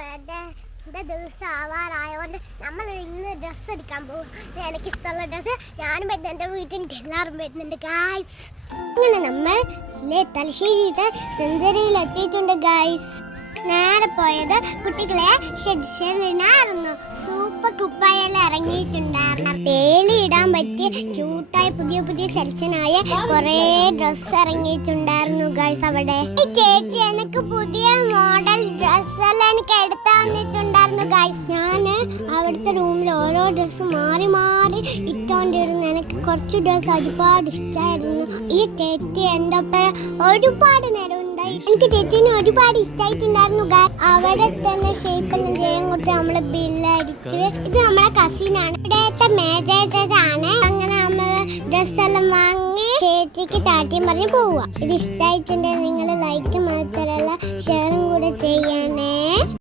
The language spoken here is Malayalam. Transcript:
ബർത്ത്ഡേ ദിവസം ആവാറായതുകൊണ്ട് നമ്മൾ ഇന്ന് ഡ്രസ്സ് എടുക്കാൻ പോകും. എനിക്ക് ഇഷ്ടമുള്ള ഡ്രസ്സ് ഞാനും വരുന്നുണ്ട്, എൻ്റെ വീട്ടിൽ എല്ലാവരും വരുന്നുണ്ട് ഗായ്സ്. അങ്ങനെ നമ്മൾ തലശ്ശേരിയിലെ സെഞ്ചുറിയിൽ എത്തിയിട്ടുണ്ട് ഗായ്സ്. നേരെ പോയത് കുട്ടികളെ ഷെഡിനായിരുന്നു. സൂപ്പർ കുപ്പായെല്ലാം ഇറങ്ങിയിട്ടുണ്ടായിരുന്നു. ഡെയിലി ഇടാൻ പറ്റിയ ക്യൂട്ടായ പുതിയ സെലക്ഷനായ കുറേ ഡ്രസ്സ് ഇറങ്ങിയിട്ടുണ്ടായിരുന്നു ഗൈസ്. അവിടെ ചേച്ചി എനിക്ക് പുതിയ മോഡൽ ഡ്രസ്സെല്ലാം എനിക്ക് എടുത്തു തന്നിട്ടുണ്ടായിരുന്നു ഗൈസ്. ഞാൻ അവിടുത്തെ റൂമിൽ ഓരോ ഡ്രസ്സ് മാറി ഇട്ടോണ്ടിരുന്നു. എനിക്ക് കുറച്ച് ഡ്രസ്സ് ഒരുപാട് ഇഷ്ടമായിരുന്നു. ഈ ചേച്ചി എന്താ ഒരുപാട് നേരം എനിക്ക് ചേച്ചീനെ ഒരുപാട് ഇഷ്ടമായിട്ടുണ്ടായിരുന്നു. അവിടെ തന്നെ ഷേപ്പെല്ലാം ചെയ്യാൻ കൊടുത്ത് നമ്മള് ബില്ലടിച്ച്. ഇത് നമ്മളെ കസിനാണ്, ഇവിടത്തെ മേജേഴ്സാണ്. അങ്ങനെ നമ്മള് ഡ്രസ്സെല്ലാം വാങ്ങി ചേച്ചിക്ക് ടാറ്റയും പറഞ്ഞ് പോവുക. ഇത് ഇഷ്ടമായിട്ടുണ്ടെങ്കിൽ നിങ്ങൾ ലൈക്ക് മാത്രമല്ല ഷെയറും കൂടെ ചെയ്യണേ.